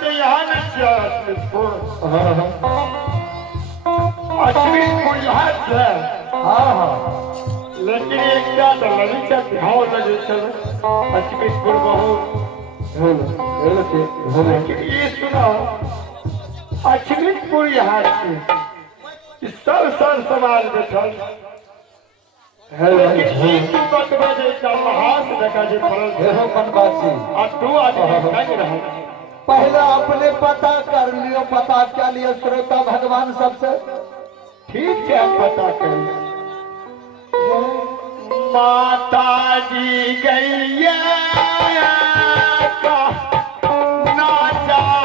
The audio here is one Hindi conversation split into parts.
ते यहाँ नहीं अश्विनपुर यहाँ है। हाँ हाँ लेकिन एक क्या था लगी क्या घाव लगे चल अश्विनपुर बहुत लेकिन ये सुना अश्विनपुर यहाँ से सर समाज बैठा पहले अपने पता कर लियो, पता क्या लियो श्रोता भगवान सबसे ठीक है पता कर माता जी गैया का नाचारिया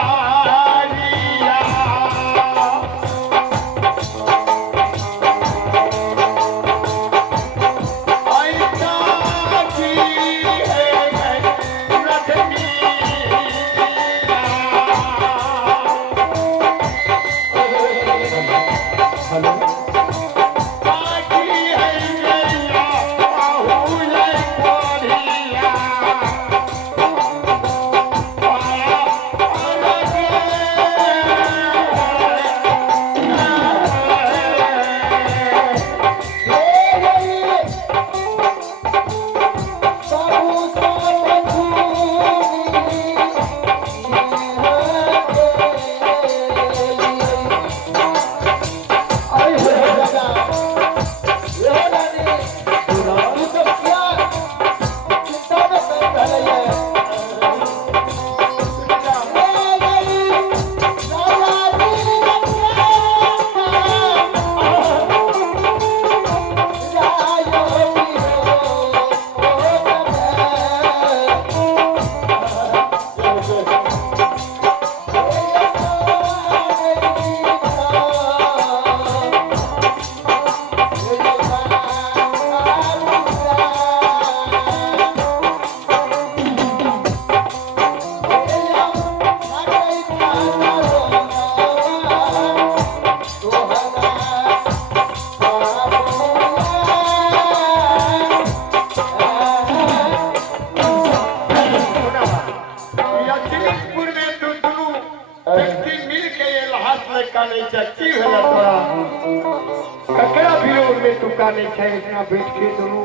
ककड़ा भी में तुका नहीं छे इतना बैठ के दोनों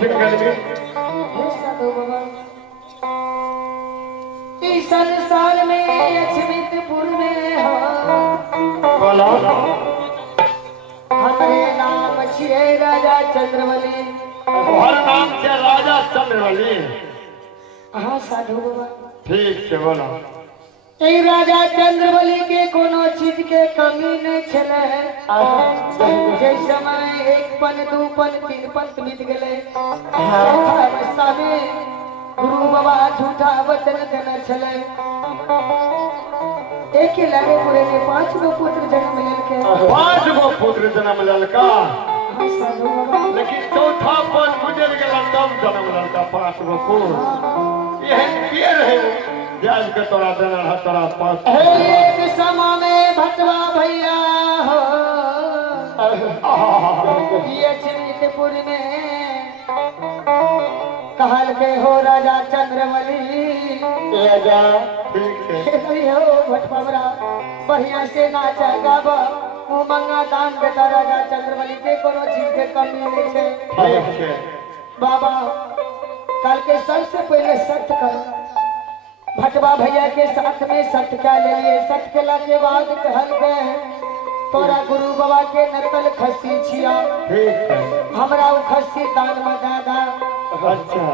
जंगल में इस संसार में अछमितपुर में बोलो हमारे नाम छिए राजा चंद्रवली। हर नाम से राजा चंद्रवली। हाँ साधु बाबा ठीक से बोलो। राजा चंद्रवली के कोनो चीज के कमी नहीं छले। जय समय एक पन दू पन तीन पन बीत गए अवस्था में गुरु बाबा झूठा वचन देना छले। एक ही लड़े पूरे में 5 गो पुत्र जन्म लेलके। 5 गो पुत्र जन्म लेलका लेकिन चौथा पन गुजर गया तब जन्म लेलका 5 गो पुत्र। यह के रहे ब्याज के तोरा देना है तोरा 5 एक समा में भटवा भैया हो ये अछमितपुर में कहल के हो राजा चंद्रवली। राजा ठीक है हो भटपवरा बढ़िया से नाचा गावा मंगा दान बेटा राजा चंद्रवली के कोनो चीज के कमी नहीं है। ठीक है बाबा कल के सबसे पहले सत्य कर भटवा भैया के साथ में सत्य क्या ले लिए। सत्य केला के बाद कहल गए तोरा गुरु बाबा के नकल खस्सी छिया। ठीक है हमरा उ खस्सी दान में दादा। अच्छा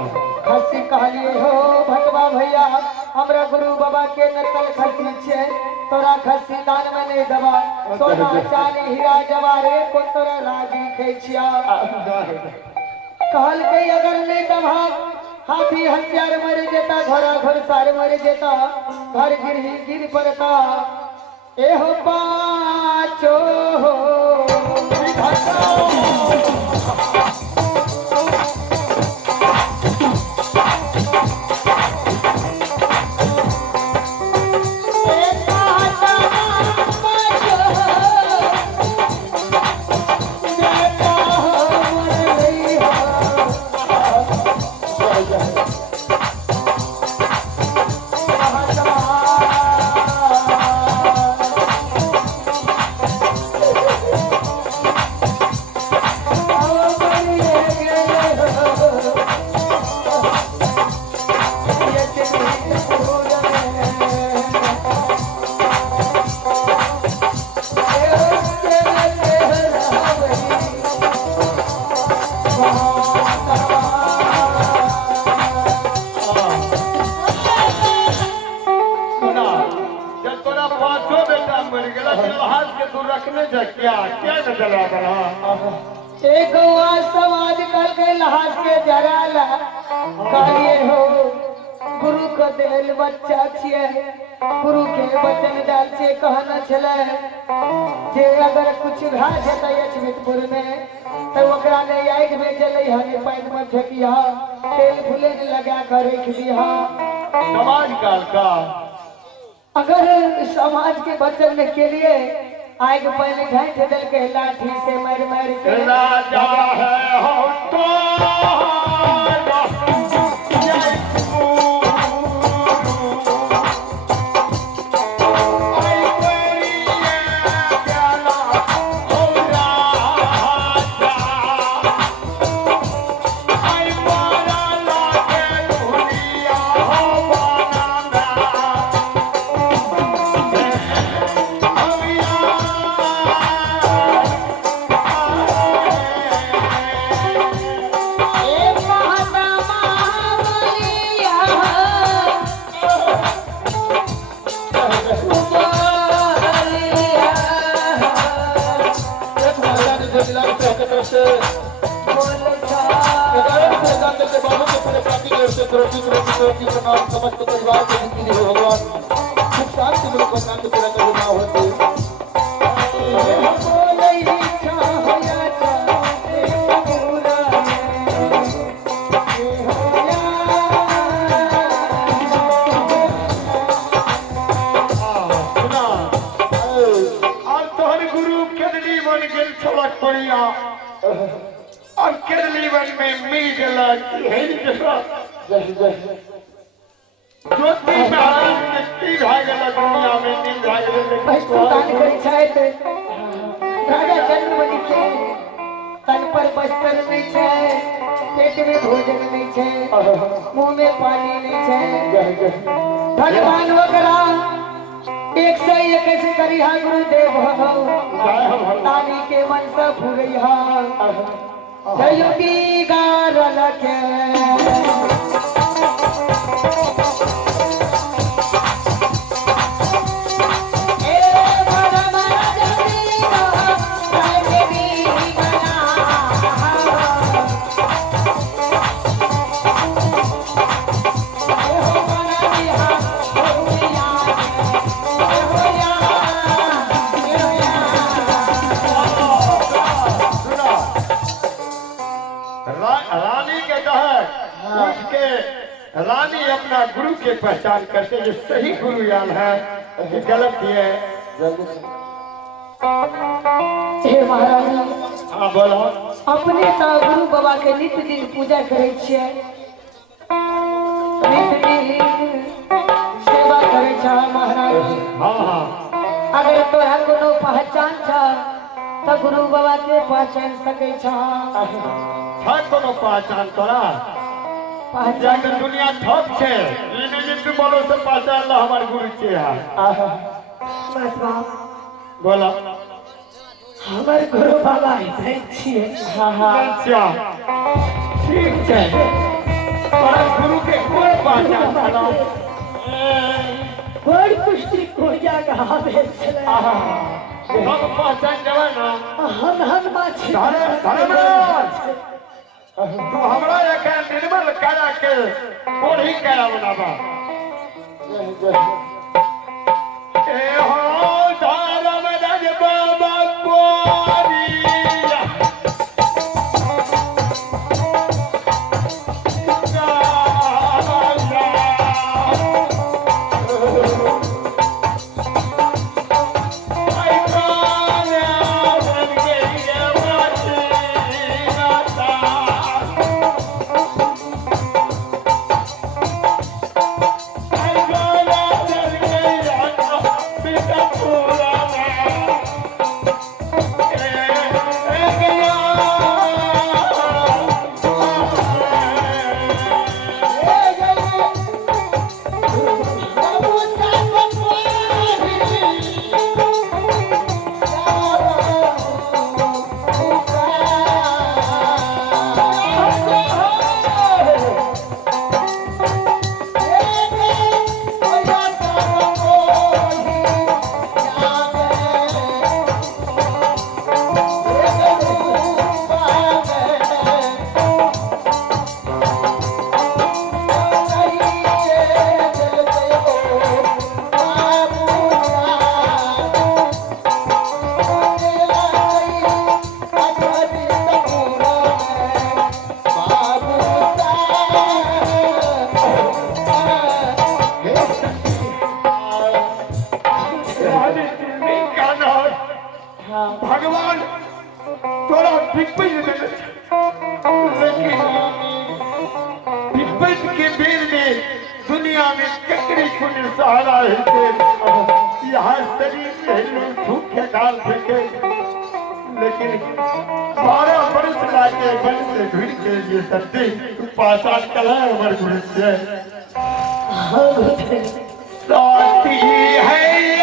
खस्सी कहलिए हो भटवा भैया हमरा गुरु बाबा के नकल खस्सी छे तोरा खस्सी दान में नहीं दबा। सोना चांदी हीरा जवाहर को तोरा लागी खे छिया। कहल के अगर नहीं दबा हाथी हथियार मर जेता घोड़ा घोड़सार मर जेता घर गिरही गिर पड़ता। एहो पाचो सुने जा क्या क्या नजर आ रहा? एक गौआ समाज कल के लहाज के जराला कालिए हो गुरु को देल बच्चा छिए गुरु के वचन डाल से कहना छले जे अगर कुछ घा जेतै अछमितपुर में तो ओकरा ने आग में जलै हने पानी में फेंकिया तेल फूले लगा कर रख दिया। समाज काल का अगर समाज के बचन के लिए आग पहले ढाई दल के लाठी से मार मार के राजा है हो तो जय गुरु आई कोरिया प्याला हो राजा आई मारा लागे दुनिया हो बनाना समस्त परिवार के नीति हो भगवान सुख शांति मिल को शांति पूरा करना होते और केरलीवन में मिल गया ज्योति महाराज के की भाग दुनिया में नींद दान करी छथि राजा चंद्रमणि के तन पर बस्तर नहीं छै पेट में भोजन नहीं छै मुंह में पानी नहीं छै भगवान वगरा 121 करिहा गुरुदेव हो तानी के मन से फुरैहा जयुगी गारल के रानी के तहत उसके रानी अपना गुरु के पहचान करते ये सही गुरु यान है कि गलत है। हे महाराज हाँ बोलो। अपने तो गुरु बाबा के नित्य दिन पूजा करे छिए नित्य दिन सेवा करे छ महाराज। हाँ हाँ अगर तोरा कोनो पहचान छ तो गुरु बाबा के पहचान सके छ है कोनो पहचान तोरा पहचान जाकर दुनिया ठप छे इने जे तू बोलो से पहचान ला हमार गुरु के है। बस बाप बोलो। हमर गुरु बाबा है छिए। हाँ हाँ अच्छा ठीक है तोरा गुरु के कोई पहचान करो बड़ पुष्टि कोया कहा भेल छले हम पहचान जवान ना हन माछी धर्मराज तू हमरा एक निर्मल करा के कोढ़ी करा बनावा ए हो धर्मराज बाबा कोरिया Because गिरी कुनी सहारा हिलते यहाँ शरीर में हिलने भूखे गाल फेंके लेकिन 12 वर्ष लागे बन से भिड़ के लिए सत्य पाषाण कला अमर गुरु साथी है